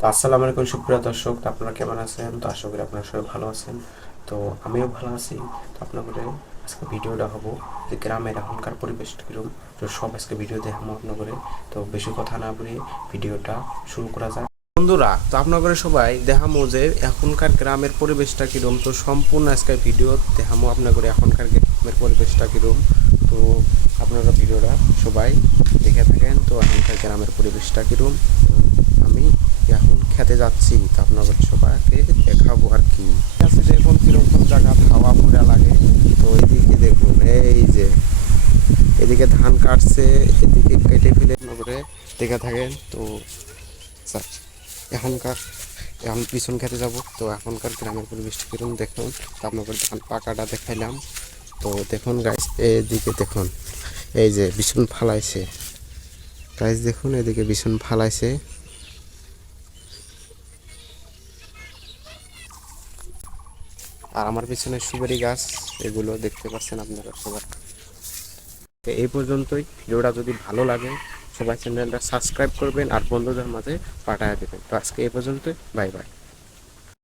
তো আসসালামু আলাইকুম, সুপ্রিয় দর্শক। তো আপনারা কেমন আছেন? তো আশা করি আপনারা সবাই ভালো আছেন। তো আমিও ভালো আছি। তো আপনাদের আজকে ভিডিওটা হব যে গ্রামের এখনকার পরিবেশটা কীরকম। তো সব আজকে ভিডিও দেখাবো আপনাদের। তো বেশি কথা না বলে ভিডিওটা শুরু করা যাক। বন্ধুরা, তো আপনাদের সবাই দেখামো যে এখনকার গ্রামের পরিবেশটা কিরম তো সম্পূর্ণ আজকে ভিডিও দেখামো আপনাদের এখনকার গ্রামের পরিবেশটা কিরম তো আপনারা ভিডিওটা সবাই দেখে থাকেন। তো এখনকার গ্রামের পরিবেশটা এখন খেতে যাচ্ছি তো আপনাদের সবাইকে দেখাবো আর কি। আছে দেখুন কীরকম জায়গা হাওয়া পুরা লাগে। তো এইদিকে দেখুন এই যে এদিকে ধান কাটছে এদিকে কেটে ফেলে করে দেখে থাকেন তো আচ্ছা, এখনকার এখন পিছন খেতে যাব তো এখনকার গ্রামের পরিবেশটা কীরকম দেখুন তো আপনাদের ধান পাকাটা দেখাইলাম। তো দেখুন গাছ এদিকে দেখুন এই যে বিছুন ফালাইছে। গাছ দেখুন এদিকে বিছুন ফালাইছে। আর আমার পিছনে সুপারি গাছ, এগুলো দেখতে পাচ্ছেন আপনারা সবার তো এই পর্যন্তই। ভিডিওটা যদি ভালো লাগে, সবাই চ্যানেলটা সাবস্ক্রাইব করবেন আর বন্ধুদের মাঝে পাঠায় দেবেন। তো আজকে এই পর্যন্তই। Bye bye.